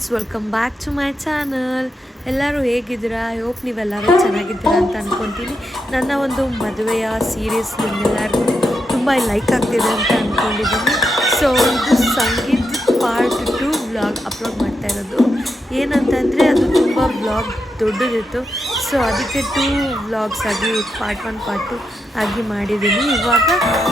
Friends, welcome back to my channel. ಎಲ್ಲರೂ ಹೇಗಿದ್ದೀರಾ? I hope ನೀವೆಲ್ಲರೂ ಚೆನ್ನಾಗಿದ್ದೀರಾ ಅಂತ ಅಂದ್ಕೊತೀನಿ. ನನ್ನ ಒಂದು ಮದುವೆಯ ಸೀರೀಸ್ ನಿಮ್ಮೆಲ್ಲರಿಗೂ ತುಂಬ ಲೈಕ್ ಆಗ್ತಿದೆ ಅಂತ ಅಂದ್ಕೊಂಡಿದ್ದೀನಿ. ಸೊ ಇದು ಸಂಗೀತ ಪಾರ್ಟ್ 2 ವ್ಲಾಗ್ ಅಪ್ಲೋಡ್ ಮಾಡ್ತಾ ಇರೋದು. ಏನಂತಂದರೆ ಅದು ತುಂಬ ವ್ಲಾಗ್ ದೊಡ್ಡದಿತ್ತು. ಸೊ ಅದಕ್ಕೆ 2 ವ್ಲಾಗ್ಸ್ ಆಗಿ ಪಾರ್ಟ್ 1 ಪಾರ್ಟ್ 2 ಆಗಿ ಮಾಡಿದ್ದೀನಿ. ಇವಾಗ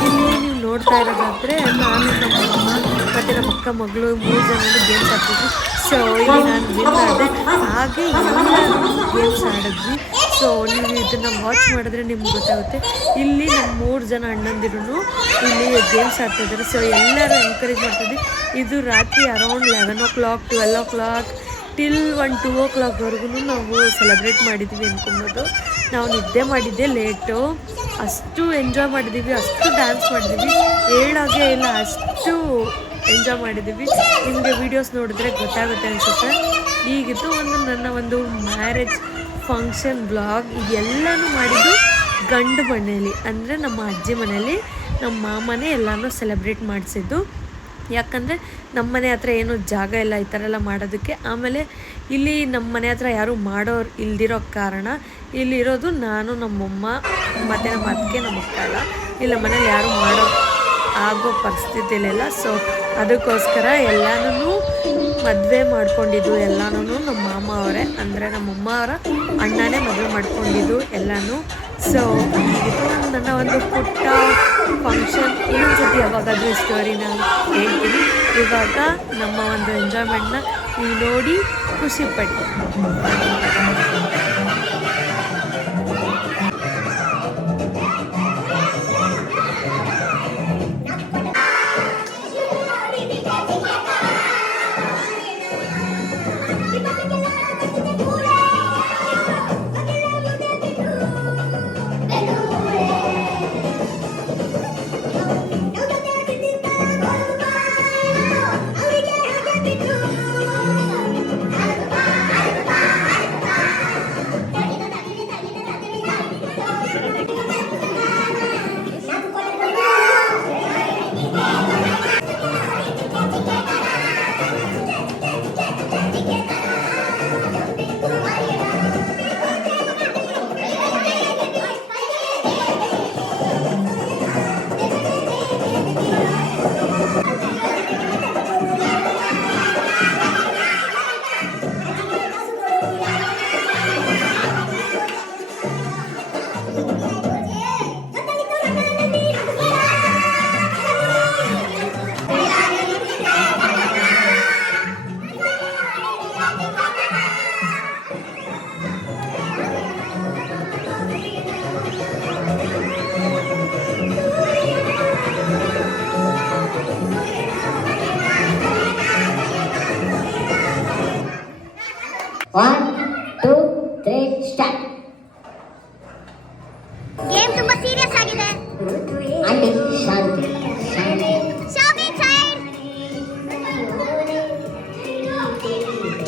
ಇಲ್ಲಿ ನೀವು ನೋಡ್ತಾ ಇರೋದಾದರೆ ನಾನು, ನಮ್ಮ ಅಮ್ಮ ಮತ್ತು ನಮ್ಮ ಅಕ್ಕ ಮಗಳು 3 ಜನರು ಗೇಮ್ಸ್ ಆಡ್ತಿದ್ವಿ. ಸೊ ಇಲ್ಲಿ ನಾನು ವಿನ್ ಆದೆ. ಹಾಗೆ ಎಲ್ಲರೂ ಗೇಮ್ಸ್ ಆಡಿದ್ವಿ. ಸೊ ನೀವು ಇದನ್ನು ವಾಚ್ ಮಾಡಿದ್ರೆ ನಿಮ್ಗೆ ಗೊತ್ತಾಗುತ್ತೆ. ಇಲ್ಲಿ ನಮ್ಮ 3 ಜನ ಅಣ್ಣಂದಿರು ಇಲ್ಲಿ ಗೇಮ್ಸ್ ಆಡ್ತಾಯಿದ್ದಾರೆ. ಸೊ ಎಲ್ಲರೂ ಎನ್ಕರೇಜ್ ಮಾಡ್ತಿದ್ವಿ. ಇದು ರಾತ್ರಿ ಅರೌಂಡ್ 11 o'clock 12 o'clock ಟಿಲ್ 1-2 o'clockವರೆಗೂ ನಾವು ಸೆಲೆಬ್ರೇಟ್ ಮಾಡಿದ್ದೀವಿ ಅಂದ್ಕೊಬೋದು. ನಾವು ನಿದ್ದೆ ಮಾಡಿದ್ದೆ ಲೇಟು. ಅಷ್ಟು ಎಂಜಾಯ್ ಮಾಡಿದ್ದೀವಿ, ಅಷ್ಟು ಡ್ಯಾನ್ಸ್ ಮಾಡಿದ್ದೀವಿ, ಹೇಳೋಗೆ ಇಲ್ಲ, ಅಷ್ಟು ಎಂಜಾಯ್ ಮಾಡಿದ್ದೀವಿ. ನಿಮಗೆ ವೀಡಿಯೋಸ್ ನೋಡಿದ್ರೆ ಗೊತ್ತಾಗುತ್ತೆ ಅನಿಸುತ್ತೆ. ಈಗಿತ್ತು ನನ್ನ ಒಂದು ಮ್ಯಾರೇಜ್ ಫಂಕ್ಷನ್ ಬ್ಲಾಗ್. ಇದೆಲ್ಲನೂ ಮಾಡಿದ್ದು ಗಂಡು ಮನೆಯಲ್ಲಿ, ಅಂದರೆ ನಮ್ಮ ಅಜ್ಜಿ ಮನೆಯಲ್ಲಿ ನಮ್ಮ ಮಾಮನೇ ಎಲ್ಲನೂ ಸೆಲೆಬ್ರೇಟ್ ಮಾಡಿಸಿದ್ದು. ಯಾಕಂದರೆ ನಮ್ಮ ಮನೆ ಹತ್ರ ಏನೂ ಜಾಗ ಇಲ್ಲ ಈ ಥರ ಎಲ್ಲ ಮಾಡೋದಕ್ಕೆ. ಆಮೇಲೆ ಇಲ್ಲಿ ನಮ್ಮ ಮನೆ ಹತ್ರ ಯಾರೂ ಮಾಡೋರು ಇಲ್ದಿರೋ ಕಾರಣ ಇಲ್ಲಿರೋದು ನಾನು, ನಮ್ಮಮ್ಮ ಮತ್ತು ನಮ್ಮ ಅತ್ತಿಗೆ, ನಮ್ಮ ಅಕ್ಕ ಎಲ್ಲ. ಇಲ್ಲ ಮನೇಲಿ ಯಾರೂ ಆಗೋ ಪರಿಸ್ಥಿತಿಲಿಲ್ಲ. ಸೊ ಅದಕ್ಕೋಸ್ಕರ ಎಲ್ಲನೂ ಮದುವೆ ಮಾಡ್ಕೊಂಡಿದ್ದು ಎಲ್ಲನೂ ನಮ್ಮ ಮಾಮ ಅವರೇ, ಅಂದರೆ ನಮ್ಮಮ್ಮ ಅವರ ಅಣ್ಣನೇ ಮದುವೆ ಮಾಡ್ಕೊಂಡಿದ್ದು ಎಲ್ಲನೂ. ಸೊ ಇದು ನನ್ನ ಒಂದು ಪುಟ್ಟ ಫಂಕ್ಷನ್. ಇನ್ನೊಂದ್ಸತಿ ಯಾವಾಗಾದರೂ ಸ್ಟೋರಿನ ಹೇಳ್ತೀನಿ. ಇವಾಗ ನಮ್ಮ ಒಂದು ಎಂಜಾಯ್ಮೆಂಟ್ನ ನೀವು ನೋಡಿ ಖುಷಿಪಟ್ಟು. ಗೇಮ್ ತುಂಬಾ ಸೀರಿಯಸ್ ಆಗಿದೆ. ಆಂಟಿ ಶಾಂತಿ ಶಾಪಿಂಗ್ ಸೈಡ್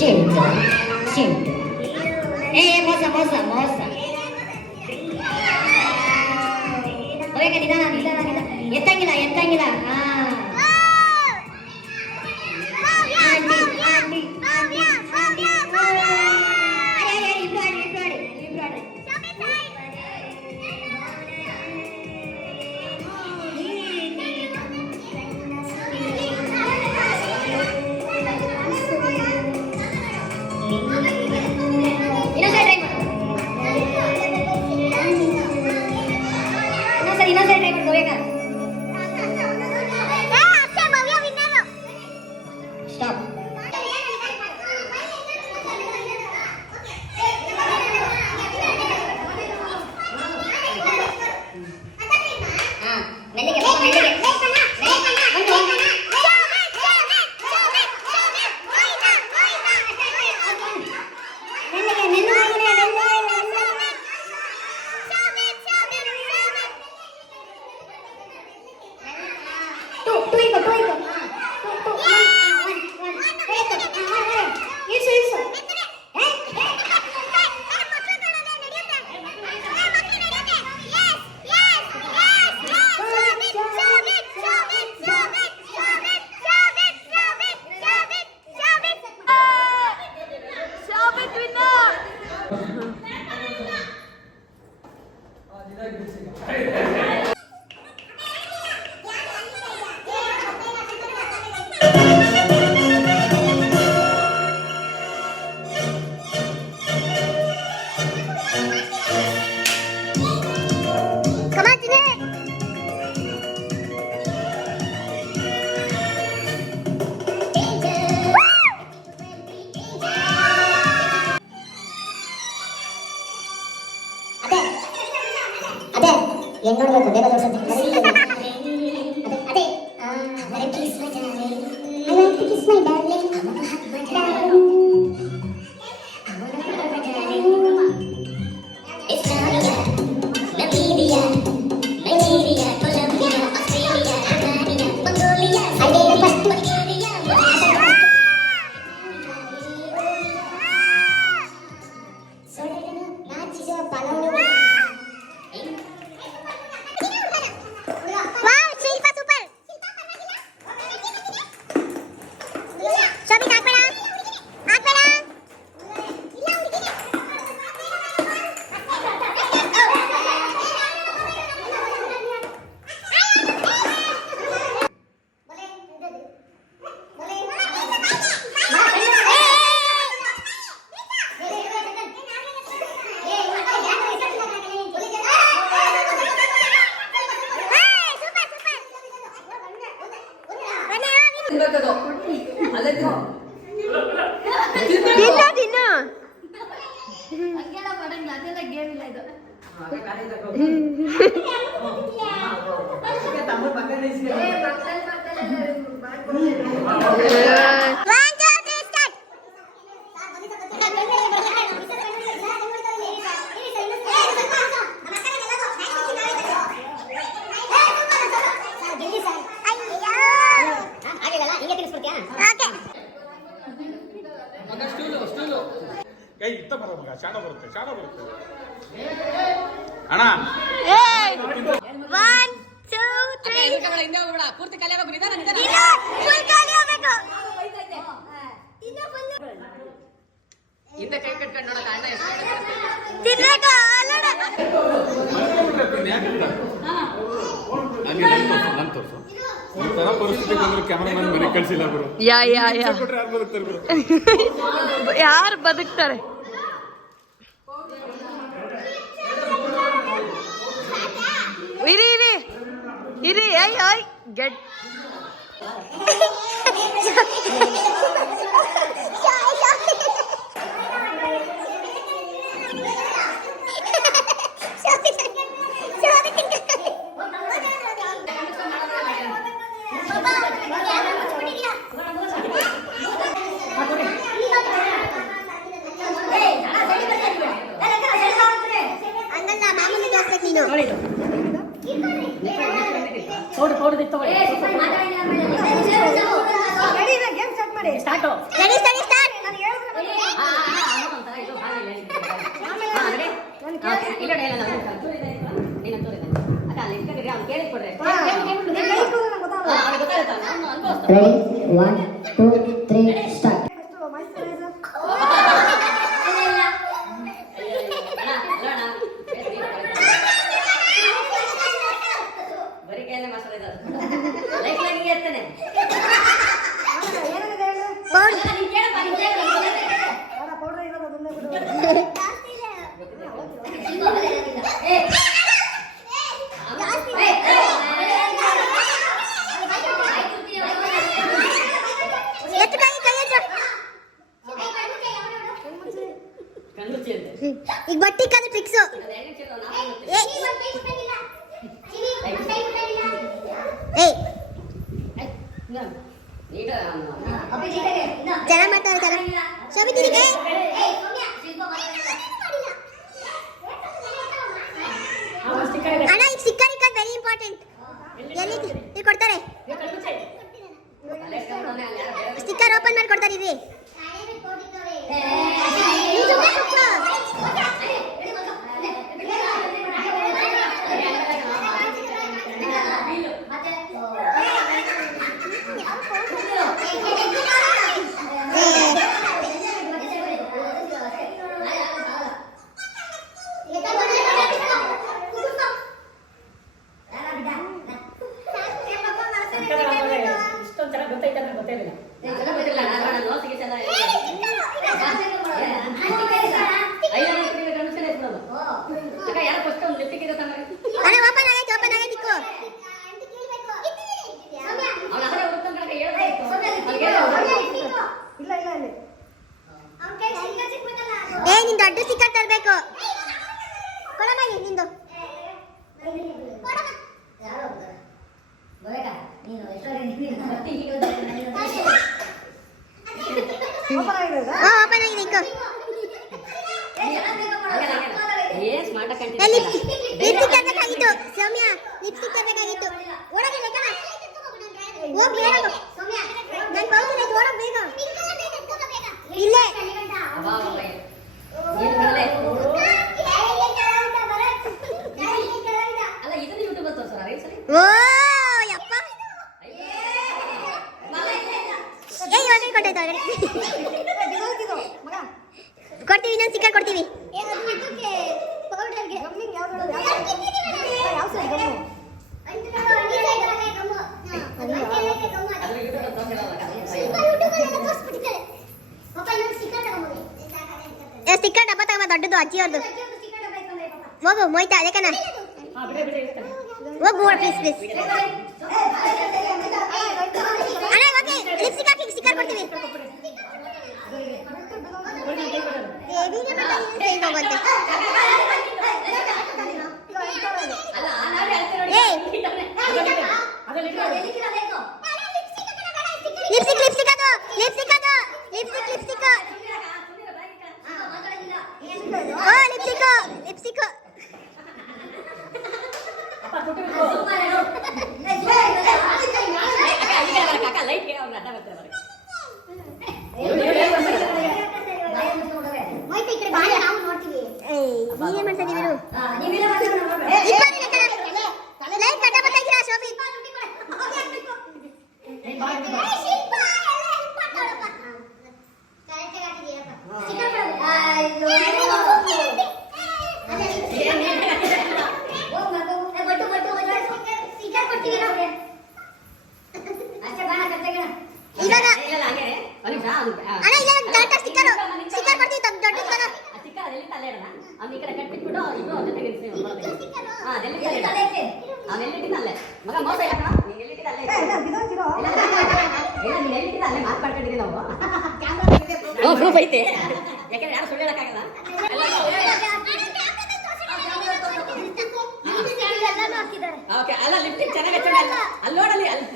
ಚಿಂಟು ಚಿಂಟು ಮೋಸ ಮೋಸ ಮೋಸ ಬೇಗ ನಿಧಾನ ನಿಧಾನ ನಿಧಾನ ಎತ್ತಂಗಿಲ್ಲ ಎತ್ತಂಗಿಲ್ಲ. ಹೆಂಗ್ ನೋಡ್ಬೇಕು ಬೇಗ ತೋರ್ಸತ್ತೆ ಅದೇ kiss my darling I want to kiss my darling Namibia, Nigeria, Colombia, Australia, Romania, Mongolia, Bulgaria, ಸೊಳ್ಳೆಗಳು ನಾಚಿಸುವ ಪಲವು. ವಾವ್ ಶಿಲ್ಪ ಸೂಪರ್ ಶೋಭಿಕ್ ಹಾಕ್ಬೇಡ ತಿನ್ನು ಇತ್ತ ಬರೋಲ್ಲ ಶಾಣ ಬರುತ್ತೆ ಅಣ್ಣ 1 2 3 ಪೂರ್ತಿ ಖಾಲಿ ಆಗಬೇಕು ನಿಧಾನ ಫುಲ್ ಖಾಲಿ ಆಗಬೇಕು ಹಿಂದೆ ಕೈ ಕಟ್ಕೊಂಡು ನೋಡಕ ಅಣ್ಣ ತಿನ್ನಬೇಕು ಅಲ್ಲಡ ನಾನು ತೋರ್ಸು ಈ ತರ ಪರಿಸ್ಥಿತಿ ಬಂದ್ರೆ ಕ್ಯಾಮರಾಮನ್ ಮನೆ ಕಳ್ಸಿಲ್ಲ ಗುರು ಯಾ ಕೊಟ್ರೆ ಯಾರು ಬದುಕ್ತಾರೆ ಗುರು ಯಾರು ಬದುಕ್ತಾರೆ ಇರಿ ಐ ಗೆಟ್ ಹಂಗಲ್ಲ ಮಾಮೂಲಿ ತೋರ್ಸ್ಬೇಕು ನೀನು ರೆಡಿ ಸ್ಟಾರ್ಟ್ Ready? 1, 2, 3, start. ಬರೀ ಕೇಳಿ ಮಾಸ್ಟರ್ ಲೈಕ್ ಲೈಕ್ ಇರ್ತೇನೆ ಈಗ ಬಟ್ಟಿ ಕಾದ ಫಿಕ್ಸ್ ಚೆನ್ನಾಗಿ ಮಾಡ್ತಾರೆ ಶೋಭಿತಿಗೆ ಅಣ್ಣ ಈಗ ಸ್ಟಿಕ್ಕರ್ ಇಕ್ಕದ್ ವೆರಿ ಇಂಪಾರ್ಟೆಂಟ್ ಎಲ್ಲಿ ಇಲ್ಲಿ ಕೊಡ್ತಾರೆ ಸ್ಟಿಕ್ಕರ್ ಓಪನ್ ಮಾಡಿ ಕೊಡ್ತಾರೆ ಇರಿ ನಿಂದು ಅಡ್ರೆಸ್ ಸಿಕ್ಕ ತರಬೇಕು ಕೊಡಮ್ಮ ನಿಂದು ಓಪನ್ ಆಗಿದೆ ಇಕ್ಕೋ. ಏನ್ ಸ್ಮಾರ್ಟ್ ಆಗಿ ಲಿಪ್ಸ್ಟಿಕ್ ತರಬೇಕಾಗಿತ್ತು ಸೌಮ್ಯ, ಲಿಪ್ಸ್ಟಿಕ್ ತರಬೇಕಾಗಿತ್ತು. ಓಡೋಗಿ ಬೇಕಲ್ಲ, ಹೋಗ್ ಬೇಗ ಸೌಮ್ಯ, ನನ್ನ ಪೌಚ್ ಇದೆ, ಓಡೋಗ್ ಬೇಗ. ಇಲ್ಲೇ ಅಲ್ಲ ಇದನ್ನ ಯೂಟ್ಯೂಬ್ ಅಲ್ಲಿ ತೋರ್ಸೋಣ ರೀಲ್ಸ್ ಅಲ್ಲಿ. ಓ ಯಪ್ಪ, ಏಯ್ ಆಲ್ರೆಡಿ ಕೊಟ್ಟಾಯ್ತು, ಆಲ್ರೆಡಿ ಕೊಡ್ತೀವಿ, ಇನ್ನೊಂದು ಸ್ಟಿಕ್ಕರ್ ಕೊಡ್ತೀವಿ. ಸ್ಟಿಕ್ಕರ್ ಡಬ್ಬ ತಗೊಂಬ, ದೊಡ್ಡದು ಅಜ್ಜಿಯವ್ರದ್ದು. ಹೋಗು ಮೋಯ್ತಾ ಅದಕ್ಕನ ಹೋಗು, ಪ್ಲೀಸ್ ಪ್ಲೀಸ್. ಅಣ್ಣ ಓಕೆ, ಲಿಪ್ಸ್ಟಿಕ್ ಹಾಕಿ ಸ್ಟಿಕ್ಕರ್ ಕೊಡ್ತೀವಿ. ಲಿಪ್ಸ್ಟಿಕ್ ಲಿಪ್ಸ್ಟಿಕ್ ಅದು ಲಿಪ್ಸ್ಟಿಕ್ ಅದು ಲಿಪ್ಸ್ಟಿಕ್ ಲಿಪ್ಸ್ಟಿಕ್ ಓ ಲಿಪ್ಸ್ಟಿಕ್ ಲಿಪ್ಸ್ಟಿಕ್ ಲೈಟ್ ಅವ್ರು ಅಡ್ಡ ಬರ್ತಾರೆ. ನೀವೇನ್ ಮಾಡ್ತಾ ಇದೀವಿ? ಲೈಟ್ ಕಟ್ಟ ಬರ್ತಾ ಶೋಭಿ. ಇವಾಗ ಅಣ್ಣ ಇಲ್ಲ ಕರೆಕ್ಟ್ ಸ್ಟಿಕ್ಕರ್ ಸ್ಟಿಕ್ಕರ್ ಕೊಡ್ತೀವಿ, ದೊಡ್ಡದು ಕಣ ಸ್ಟಿಕ್ಕರ್ ಅದೆಲ್ಲಿ ತಲೆ ಇಡೋಣ. ಅವ್ನು ಈ ಕಡೆ ಕಟ್ಬಿಟ್ಬಿಟ್ಟು ಇಬ್ರು ಅವ್ರ ಜೊತೆ ಇರಿಸಿ. ಹಾ ಅದೆಲ್ಲಿ ತಲೆ ಇಡ, ಅವನೆಲ್ಲಿಟ್ಟಿದ್ದ ಅಲ್ಲೇ ಮಗ ಮೋಸ ಇಲ್ಲ ಕಣ, ನೀನು ಎಲ್ಲಿಟ್ಟಿದ್ದ ಅಲ್ಲೇ ಇಲ್ಲ, ನೀನು ಎಲ್ಲಿಟ್ಟಿದ್ದ ಅಲ್ಲೇ ಮಾತಾಡ್ಕೊಂಡಿದ್ದೀವಿ ನಾವು. ಪ್ರೂಫ್ ಐತೆ, ಯಾಕಂದ್ರೆ ಯಾರು ಸುಳ್ಳು ಹೇಳಕ್ಕಾಗಲ್ಲ. ಓಕೆ, ಅಲ್ಲ ಲಿಪ್ಟಿಕ್ ಚೆನ್ನಾಗಿ ಹಚ್ಚೋಣ, ಅಲ್ಲಿ ನೋಡಲಿ ಅಲ್ಲಿ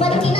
ಬದುಕಿನ